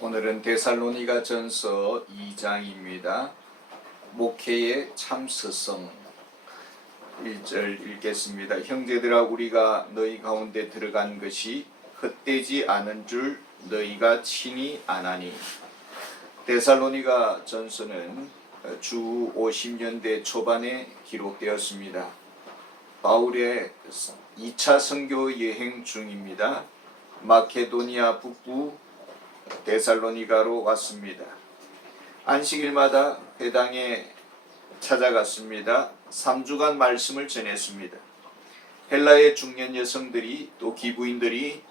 오늘은 데살로니가 전서 2장입니다. 목회의 참스성 1절 읽겠습니다. 형제들아, 우리가 너희 가운데 들어간 것이 헛되지 않은 줄 너희가 친히 아나니. 데살로니가 전서는 주 50년대 초반에 기록되었습니다. 바울의 2차 선교 여행 중입니다. 마케도니아 북부 데살로니가로 왔습니다. 안식일마다 회당에 찾아갔습니다. 3주간 말씀을 전했습니다. 헬라의 중년 여성들이 또 기부인들이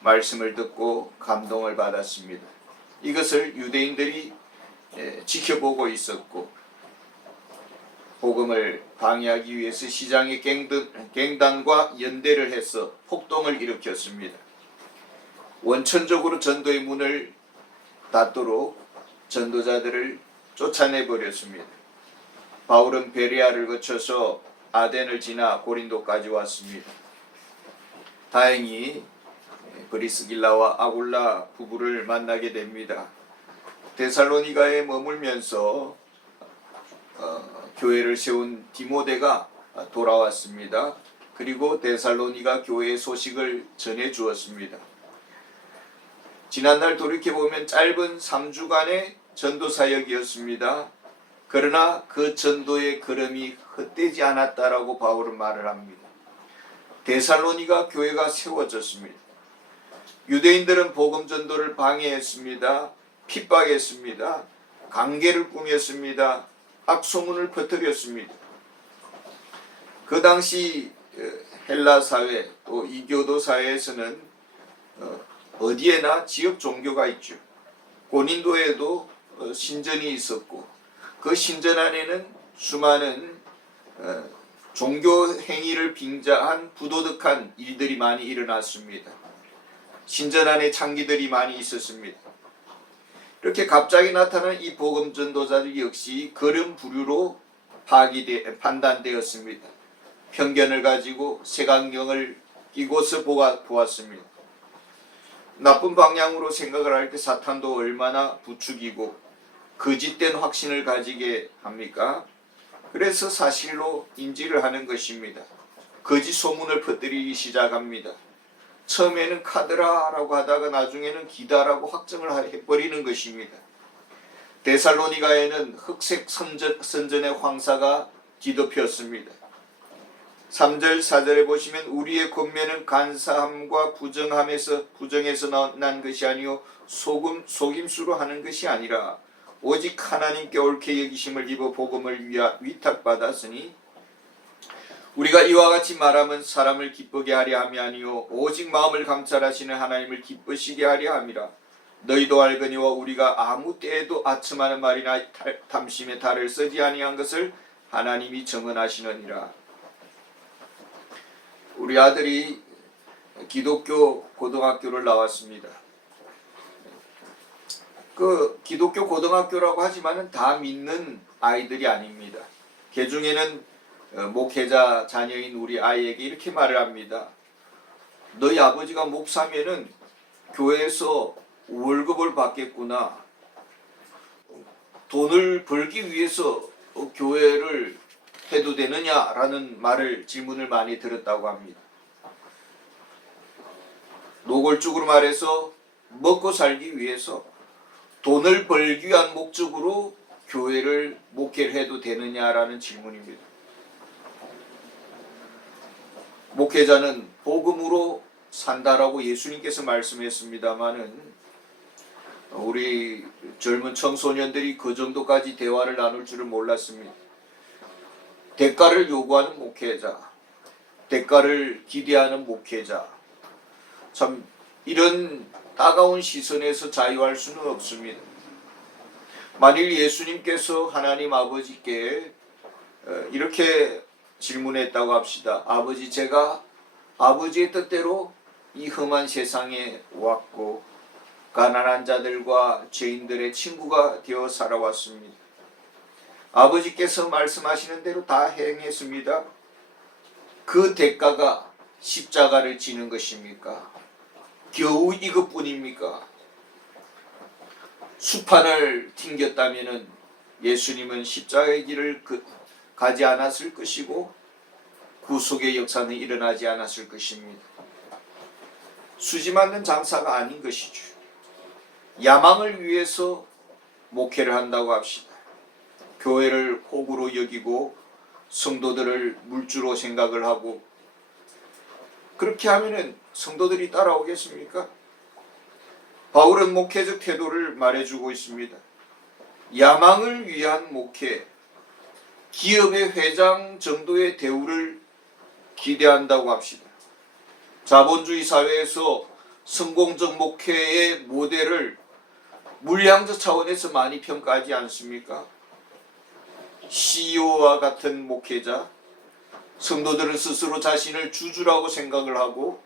말씀을 듣고 감동을 받았습니다. 이것을 유대인들이 지켜보고 있었고, 복음을 방해하기 위해서 시장의 갱단과 연대를 해서 폭동을 일으켰습니다. 원천적으로 전도의 문을 닫도록 전도자들을 쫓아내버렸습니다. 바울은 베레아를 거쳐서 아덴을 지나 고린도까지 왔습니다. 다행히 브리스길라와 아굴라 부부를 만나게 됩니다. 데살로니가에 머물면서 교회를 세운 디모데가 돌아왔습니다. 그리고 데살로니가 교회의 소식을 전해 주었습니다. 지난날 돌이켜보면 짧은 3주간의 전도 사역이었습니다. 그러나 그 전도의 걸음이 헛되지 않았다라고 바울은 말을 합니다. 데살로니가 교회가 세워졌습니다. 유대인들은 복음 전도를 방해했습니다. 핍박했습니다. 강계를 꾸몄습니다. 악소문을 퍼뜨렸습니다. 그 당시 헬라 사회 또 이교도 사회에서는 어디에나 지역 종교가 있죠. 고린도에도 신전이 있었고, 그 신전 안에는 수많은 종교 행위를 빙자한 부도덕한 일들이 많이 일어났습니다. 신전 안에 창기들이 많이 있었습니다. 이렇게 갑자기 나타난 이 복음 전도자들 역시 그런 부류로 판단되었습니다. 편견을 가지고 색안경을 끼고서 보았습니다. 나쁜 방향으로 생각을 할 때 사탄도 얼마나 부추기고 거짓된 확신을 가지게 합니까? 그래서 사실로 인지를 하는 것입니다. 거짓 소문을 퍼뜨리기 시작합니다. 처음에는 카드라라고 하다가 나중에는 기다라고 확정을 해버리는 것입니다. 데살로니가에는 흑색 선전의 황사가 뒤덮였습니다. 3절 4절에 보시면 우리의 권면은 간사함과 부정에서 난 것이 아니요 속임수로 하는 것이 아니라 오직 하나님께 옳게 여기심을 입어 복음을 위탁받았으니 우리가 이와 같이 말하면 사람을 기쁘게 하려 함이 아니요 오직 마음을 감찰하시는 하나님을 기쁘시게 하려 함이라. 너희도 알거니와 우리가 아무 때에도 아첨하는 말이나 탐심에 달을 쓰지 아니한 것을 하나님이 정언하시느니라. 우리 아들이 기독교 고등학교를 나왔습니다. 그 기독교 고등학교라고 하지만은 다 믿는 아이들이 아닙니다. 그 중에는 목회자 자녀인 우리 아이에게 이렇게 말을 합니다. 너희 아버지가 목사면은 교회에서 월급을 받겠구나. 돈을 벌기 위해서 교회를 해도 되느냐라는 질문을 많이 들었다고 합니다. 노골적으로 말해서 먹고 살기 위해서 돈을 벌기 위한 목적으로 교회를 목회를 해도 되느냐라는 질문입니다. 목회자는 복음으로 산다라고 예수님께서 말씀했습니다마는 우리 젊은 청소년들이 그 정도까지 대화를 나눌 줄은 몰랐습니다. 대가를 요구하는 목회자, 대가를 기대하는 목회자, 참 이런 따가운 시선에서 자유할 수는 없습니다. 만일 예수님께서 하나님 아버지께 이렇게 질문했다고 합시다. 아버지, 제가 아버지의 뜻대로 이 험한 세상에 왔고 가난한 자들과 죄인들의 친구가 되어 살아왔습니다. 아버지께서 말씀하시는 대로 다 행했습니다. 그 대가가 십자가를 지는 것입니까? 겨우 이것뿐입니까? 수판을 튕겼다면은 예수님은 십자가의 길을 가지 않았을 것이고 구속의 역사는 일어나지 않았을 것입니다. 수지 맞는 장사가 아닌 것이죠. 야망을 위해서 목회를 한다고 합시다. 교회를 호구로 여기고 성도들을 물주로 생각을 하고 그렇게 하면은 성도들이 따라오겠습니까? 바울은 목회적 태도를 말해주고 있습니다. 야망을 위한 목회, 기업의 회장 정도의 대우를 기대한다고 합시다. 자본주의 사회에서 성공적 목회의 모델을 물량적 차원에서 많이 평가하지 않습니까? CEO와 같은 목회자, 성도들은 스스로 자신을 주주라고 생각을 하고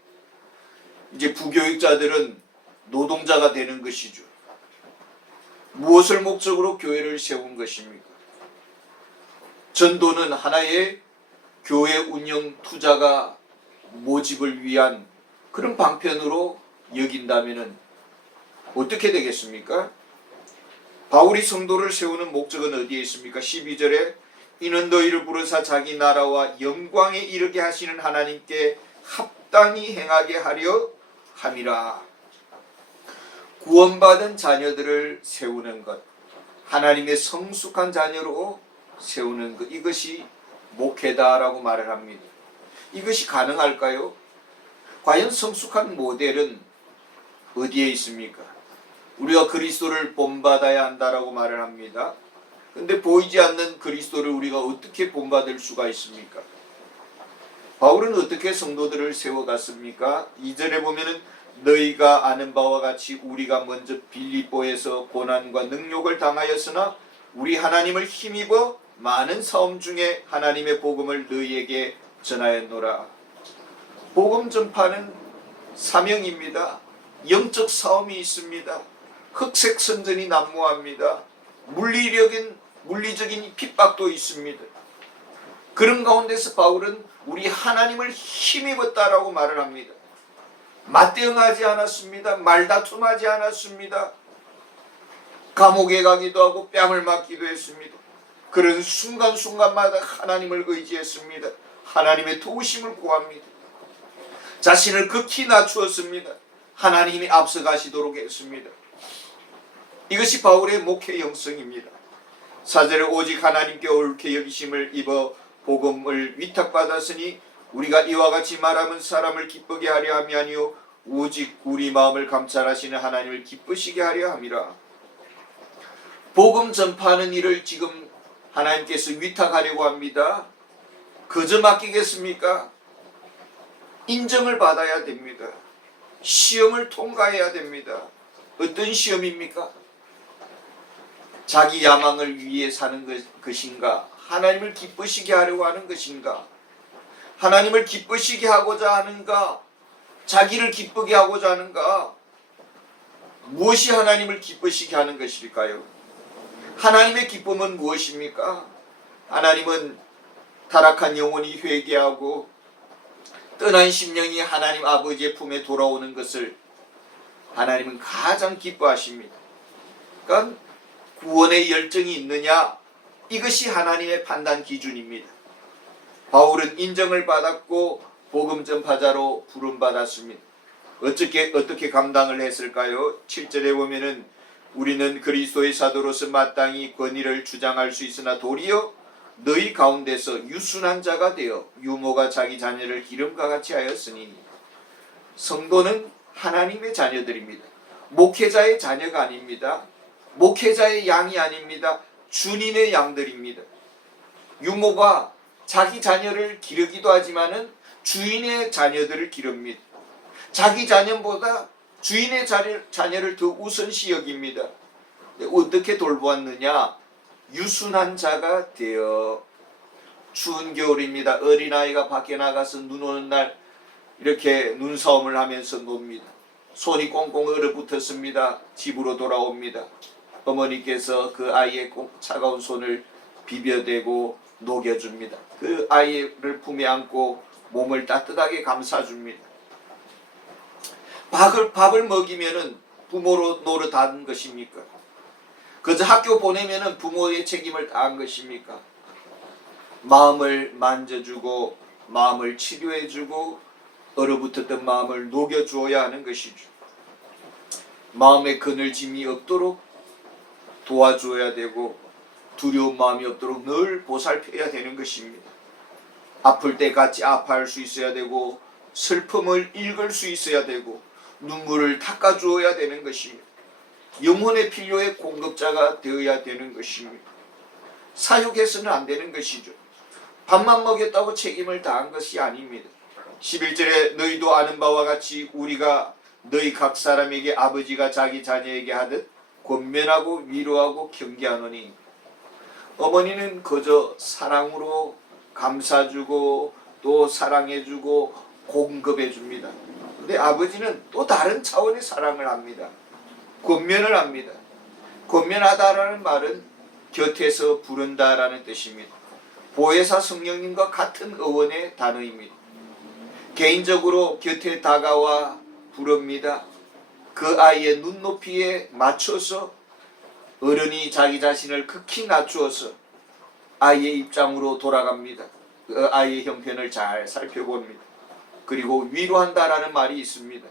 이제 부교육자들은 노동자가 되는 것이죠. 무엇을 목적으로 교회를 세운 것입니까? 전도는 하나의 교회 운영 투자가 모집을 위한 그런 방편으로 여긴다면 어떻게 되겠습니까? 바울이 성도를 세우는 목적은 어디에 있습니까? 12절에 이는 너희를 부르사 자기 나라와 영광에 이르게 하시는 하나님께 합당히 행하게 하려 함이라. 구원받은 자녀들을 세우는 것, 하나님의 성숙한 자녀로 세우는 것, 이것이 목회다라고 말을 합니다. 이것이 가능할까요? 과연 성숙한 모델은 어디에 있습니까? 우리가 그리스도를 본받아야 한다라고 말을 합니다. 근데 보이지 않는 그리스도를 우리가 어떻게 본받을 수가 있습니까? 바울은 어떻게 성도들을 세워갔습니까? 2절에 보면은 너희가 아는 바와 같이 우리가 먼저 빌립보에서 고난과 능욕을 당하였으나 우리 하나님을 힘입어 많은 싸움 중에 하나님의 복음을 너희에게 전하였노라. 복음 전파는 사명입니다. 영적 싸움이 있습니다. 흑색 선전이 난무합니다. 물리적인 핍박도 있습니다. 그런 가운데서 바울은 우리 하나님을 힘입었다라고 말을 합니다. 맞대응하지 않았습니다. 말다툼하지 않았습니다. 감옥에 가기도 하고 뺨을 맞기도 했습니다. 그런 순간순간마다 하나님을 의지했습니다. 하나님의 도우심을 구합니다. 자신을 극히 낮추었습니다. 하나님이 앞서가시도록 했습니다. 이것이 바울의 목회 영성입니다. 4절에 오직 하나님께 옳게 여기심을 입어 복음을 위탁받았으니 우리가 이와 같이 말하면 사람을 기쁘게 하려 함이 아니요 오직 우리 마음을 감찰하시는 하나님을 기쁘시게 하려 함이라. 복음 전파하는 일을 지금 하나님께서 위탁하려고 합니다. 그저 맡기겠습니까? 인정을 받아야 됩니다. 시험을 통과해야 됩니다. 어떤 시험입니까? 자기 야망을 위해 사는 것인가? 하나님을 기쁘시게 하려고 하는 것인가? 하나님을 기쁘시게 하고자 하는가? 자기를 기쁘게 하고자 하는가? 무엇이 하나님을 기쁘시게 하는 것일까요? 하나님의 기쁨은 무엇입니까? 하나님은 타락한 영혼이 회개하고 떠난 심령이 하나님 아버지의 품에 돌아오는 것을 하나님은 가장 기뻐하십니다. 그러니까 구원의 열정이 있느냐? 이것이 하나님의 판단 기준입니다. 바울은 인정을 받았고 복음 전파자로 부름받았습니다. 어떻게 감당을 했을까요? 7절에 보면은 우리는 그리스도의 사도로서 마땅히 권위를 주장할 수 있으나 도리어 너희 가운데서 유순한 자가 되어 유모가 자기 자녀를 기름과 같이 하였으니. 성도는 하나님의 자녀들입니다. 목회자의 자녀가 아닙니다. 목회자의 양이 아닙니다. 주님의 양들입니다. 유모가 자기 자녀를 기르기도 하지만은 주인의 자녀들을 기릅니다. 자기 자녀보다 주인의 자녀를 더 우선시 여깁니다. 어떻게 돌보았느냐? 유순한 자가 되어. 추운 겨울입니다. 어린아이가 밖에 나가서 눈 오는 날 이렇게 눈싸움을 하면서 놉니다. 손이 꽁꽁 얼어붙었습니다. 집으로 돌아옵니다. 어머니께서 그 아이의 차가운 손을 비벼대고 녹여줍니다. 그 아이를 품에 안고 몸을 따뜻하게 감싸줍니다. 밥을 먹이면은 부모로 노릇한 것입니까? 그저 학교 보내면은 부모의 책임을 다한 것입니까? 마음을 만져주고 마음을 치료해주고 얼어붙었던 마음을 녹여주어야 하는 것이죠. 마음에 그늘짐이 없도록 도와줘야 되고 두려운 마음이 없도록 늘 보살펴야 되는 것입니다. 아플 때 같이 아파할 수 있어야 되고 슬픔을 읽을 수 있어야 되고 눈물을 닦아주어야 되는 것입니다. 영혼의 필요의 공급자가 되어야 되는 것입니다. 사육해서는 안 되는 것이죠. 밥만 먹였다고 책임을 다한 것이 아닙니다. 11절에 너희도 아는 바와 같이 우리가 너희 각 사람에게 아버지가 자기 자녀에게 하듯 권면하고 위로하고 경계하노니 어머니는 그저 사랑으로 감싸주고 또 사랑해주고 공급해줍니다. 근데 아버지는 또 다른 차원의 사랑을 합니다. 권면을 합니다. 권면하다라는 말은 곁에서 부른다라는 뜻입니다. 보혜사 성령님과 같은 어원의 단어입니다. 개인적으로 곁에 다가와 부릅니다. 그 아이의 눈높이에 맞춰서 어른이 자기 자신을 극히 낮추어서 아이의 입장으로 돌아갑니다. 그 아이의 형편을 잘 살펴봅니다. 그리고 위로한다라는 말이 있습니다.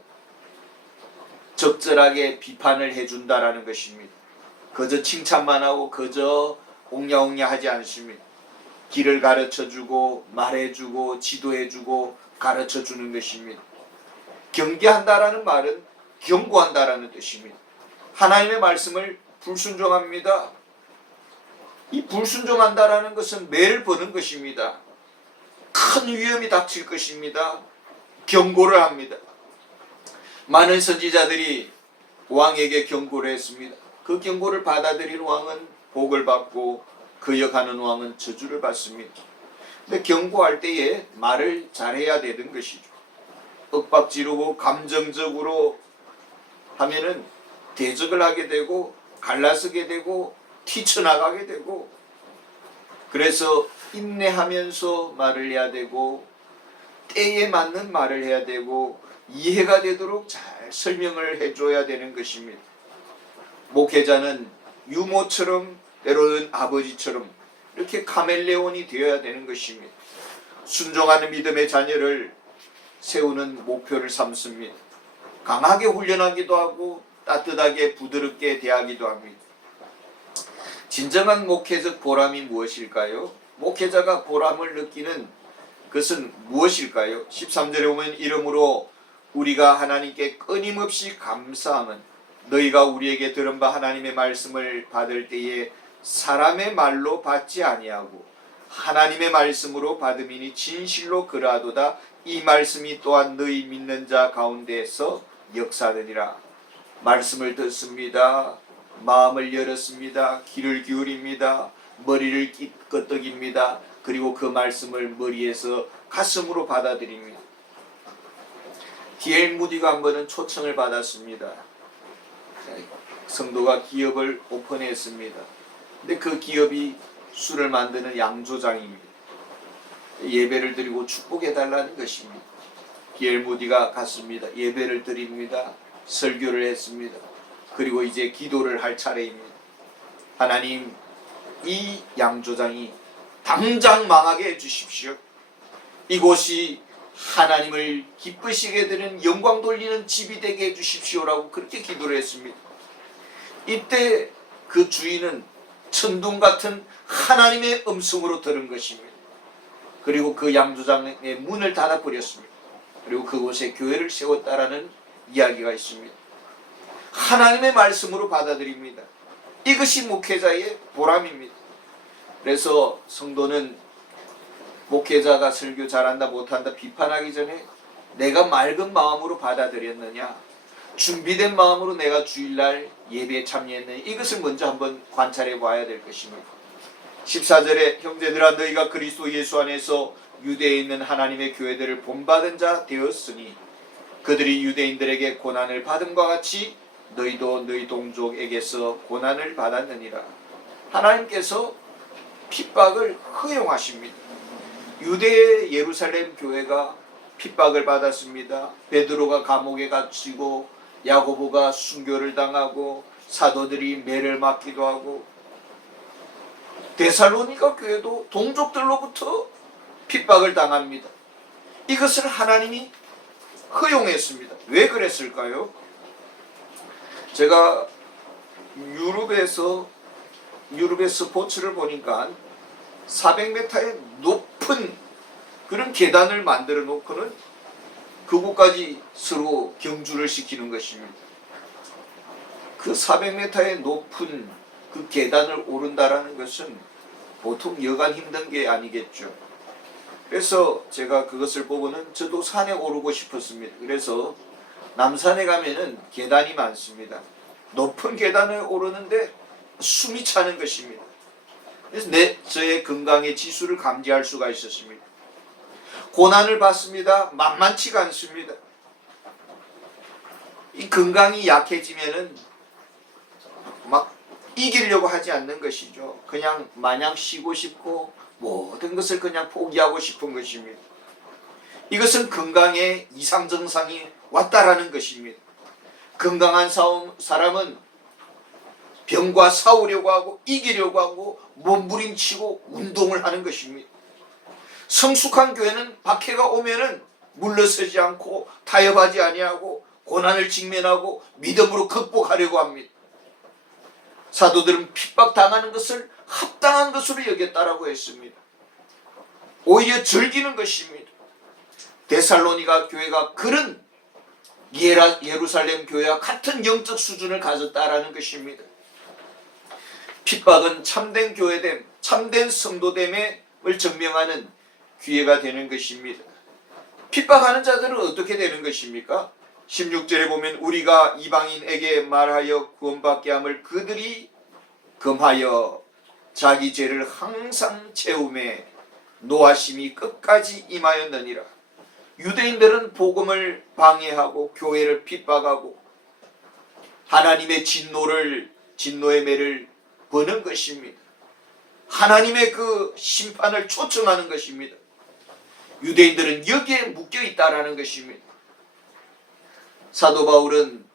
적절하게 비판을 해준다라는 것입니다. 그저 칭찬만 하고 그저 옹냐옹냐 하지 않습니다. 길을 가르쳐주고 말해주고 지도해주고 가르쳐주는 것입니다. 경계한다라는 말은 경고한다라는 뜻입니다. 하나님의 말씀을 불순종합니다. 이 불순종한다라는 것은 매를 버는 것입니다. 큰 위험이 닥칠 것입니다. 경고를 합니다. 많은 선지자들이 왕에게 경고를 했습니다. 그 경고를 받아들인 왕은 복을 받고 거역하는 왕은 저주를 받습니다. 근데 경고할 때에 말을 잘해야 되는 것이죠. 윽박지르고 감정적으로 하면은 대적을 하게 되고 갈라서게 되고 튀쳐나가게 되고, 그래서 인내하면서 말을 해야 되고 때에 맞는 말을 해야 되고 이해가 되도록 잘 설명을 해줘야 되는 것입니다. 목회자는 유모처럼 때로는 아버지처럼 이렇게 카멜레온이 되어야 되는 것입니다. 순종하는 믿음의 자녀를 세우는 목표를 삼습니다. 강하게 훈련하기도 하고 따뜻하게 부드럽게 대하기도 합니다. 진정한 목회적 보람이 무엇일까요? 목회자가 보람을 느끼는 것은 무엇일까요? 13절에 보면 이러므로 우리가 하나님께 끊임없이 감사함은 너희가 우리에게 들은 바 하나님의 말씀을 받을 때에 사람의 말로 받지 아니하고 하나님의 말씀으로 받음이니 진실로 그러하도다. 이 말씀이 또한 너희 믿는 자 가운데에서 역사하느니라. 말씀을 듣습니다. 마음을 열었습니다. 귀를 기울입니다. 머리를 끄덕입니다. 그리고 그 말씀을 머리에서 가슴으로 받아들입니다. D.L. 무디가 한 번은 초청을 받았습니다. 성도가 기업을 오픈했습니다. 근데 그 기업이 술을 만드는 양조장입니다. 예배를 드리고 축복해달라는 것입니다. D.L. 무디가 갔습니다. 예배를 드립니다. 설교를 했습니다. 그리고 이제 기도를 할 차례입니다. 하나님, 이 양조장이 당장 망하게 해주십시오. 이곳이 하나님을 기쁘시게 되는 영광 돌리는 집이 되게 해주십시오라고 그렇게 기도를 했습니다. 이때 그 주인은 천둥 같은 하나님의 음성으로 들은 것입니다. 그리고 그 양조장의 문을 닫아버렸습니다. 그리고 그곳에 교회를 세웠다라는 이야기가 있습니다. 하나님의 말씀으로 받아들입니다. 이것이 목회자의 보람입니다. 그래서 성도는 목회자가 설교 잘한다 못한다 비판하기 전에 내가 맑은 마음으로 받아들였느냐, 준비된 마음으로 내가 주일날 예배에 참여했느냐, 이것을 먼저 한번 관찰해 봐야 될 것입니다. 14절에 형제들아 너희가 그리스도 예수 안에서 유대에 있는 하나님의 교회들을 본받은 자 되었으니 그들이 유대인들에게 고난을 받음과 같이 너희도 너희 동족에게서 고난을 받았느니라. 하나님께서 핍박을 허용하십니다. 유대의 예루살렘 교회가 핍박을 받았습니다. 베드로가 감옥에 갇히고 야고보가 순교를 당하고 사도들이 매를 맞기도 하고 데살로니가 교회도 동족들로부터 핍박을 당합니다. 이것을 하나님이 허용했습니다. 왜 그랬을까요? 제가 유럽의 스포츠를 보니까 400m의 높은 그런 계단을 만들어 놓고는 그곳까지 서로 경주를 시키는 것입니다. 그 400m의 높은 그 계단을 오른다라는 것은 보통 여간 힘든 게 아니겠죠. 그래서 제가 그것을 보고는 저도 산에 오르고 싶었습니다. 그래서 남산에 가면은 계단이 많습니다. 높은 계단을 오르는데 숨이 차는 것입니다. 그래서 저의 건강의 지수를 감지할 수가 있었습니다. 고난을 받습니다. 만만치가 않습니다. 이 건강이 약해지면은 막 이기려고 하지 않는 것이죠. 그냥 마냥 쉬고 싶고 모든 것을 그냥 포기하고 싶은 것입니다. 이것은 건강에 이상증상이 왔다라는 것입니다. 건강한 사람은 병과 싸우려고 하고 이기려고 하고 몸부림치고 운동을 하는 것입니다. 성숙한 교회는 박해가 오면은 물러서지 않고 타협하지 아니하고 고난을 직면하고 믿음으로 극복하려고 합니다. 사도들은 핍박당하는 것을 합당한 것으로 여겼다라고 했습니다. 오히려 즐기는 것입니다. 데살로니가 교회가 그런 예루살렘 교회와 같은 영적 수준을 가졌다라는 것입니다. 핍박은 참된 교회됨, 참된 성도됨을 증명하는 기회가 되는 것입니다. 핍박하는 자들은 어떻게 되는 것입니까? 16절에 보면 우리가 이방인에게 말하여 구원받게 함을 그들이 금하여 자기 죄를 항상 채우매 노하심이 끝까지 임하였느니라. 유대인들은 복음을 방해하고 교회를 핍박하고 하나님의 진노의 매를 버는 것입니다. 하나님의 그 심판을 초청하는 것입니다. 유대인들은 여기에 묶여 있다라는 것입니다. 사도 바울은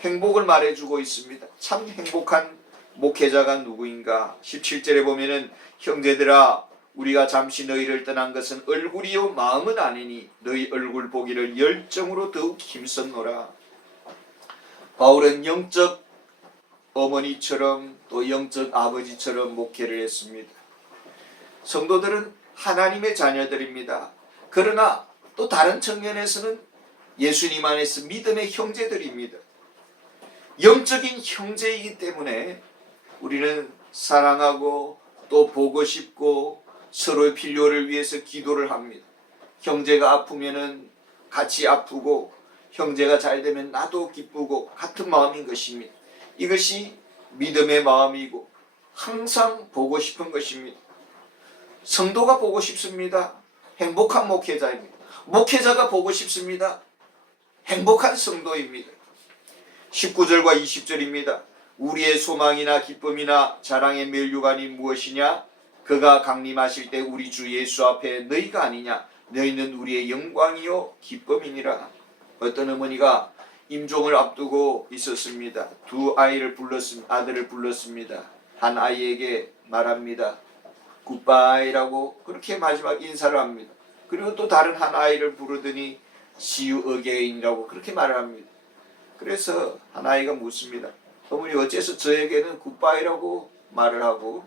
행복을 말해주고 있습니다. 참 행복한 목회자가 누구인가? 17절에 보면은 형제들아 우리가 잠시 너희를 떠난 것은 얼굴이요 마음은 아니니 너희 얼굴 보기를 열정으로 더욱 힘썼노라. 바울은 영적 어머니처럼 또 영적 아버지처럼 목회를 했습니다. 성도들은 하나님의 자녀들입니다. 그러나 또 다른 측면에서는 예수님 안에서 믿음의 형제들입니다. 영적인 형제이기 때문에 우리는 사랑하고 또 보고 싶고 서로의 필요를 위해서 기도를 합니다. 형제가 아프면은 같이 아프고 형제가 잘 되면 나도 기쁘고 같은 마음인 것입니다. 이것이 믿음의 마음이고 항상 보고 싶은 것입니다. 성도가 보고 싶습니다. 행복한 목회자입니다. 목회자가 보고 싶습니다. 행복한 성도입니다. 19절과 20절입니다. 우리의 소망이나 기쁨이나 자랑의 면류관이 무엇이냐? 그가 강림하실 때 우리 주 예수 앞에 너희가 아니냐? 너희는 우리의 영광이요 기쁨이니라. 어떤 어머니가 임종을 앞두고 있었습니다. 두 아들을 불렀습니다. 한 아이에게 말합니다. 굿바이라고 그렇게 마지막 인사를 합니다. 그리고 또 다른 한 아이를 부르더니 See you again이라고 그렇게 말을 합니다. 그래서 한 아이가 묻습니다. 어머니 어째서 저에게는 굿바이라고 말을 하고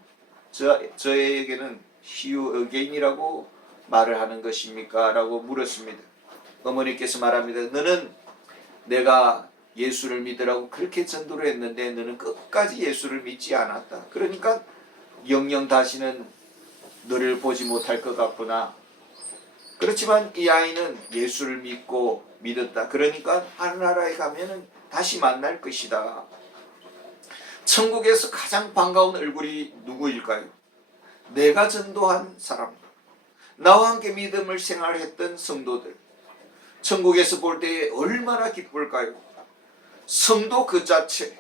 저에게는 See you again이라고 말을 하는 것입니까? 라고 물었습니다. 어머니께서 말합니다. 너는 내가 예수를 믿으라고 그렇게 전도를 했는데 너는 끝까지 예수를 믿지 않았다. 그러니까 영영 다시는 너를 보지 못할 것 같구나. 그렇지만 이 아이는 예수를 믿고 믿었다. 그러니까 하늘나라에 가면은 다시 만날 것이다. 천국에서 가장 반가운 얼굴이 누구일까요? 내가 전도한 사람, 나와 함께 믿음을 생활했던 성도들. 천국에서 볼 때 얼마나 기쁠까요? 성도 그 자체,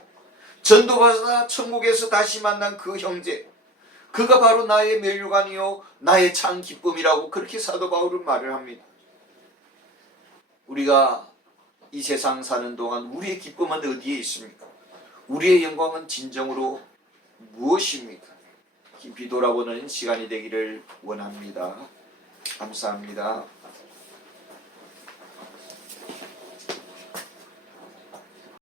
전도받아 천국에서 다시 만난 그 형제, 그가 바로 나의 면류관이요 나의 참 기쁨이라고 그렇게 사도 바울은 말을 합니다. 우리가 이 세상 사는 동안 우리의 기쁨은 어디에 있습니까? 우리의 영광은 진정으로 무엇입니까? 깊이 돌아보는 시간이 되기를 원합니다. 감사합니다.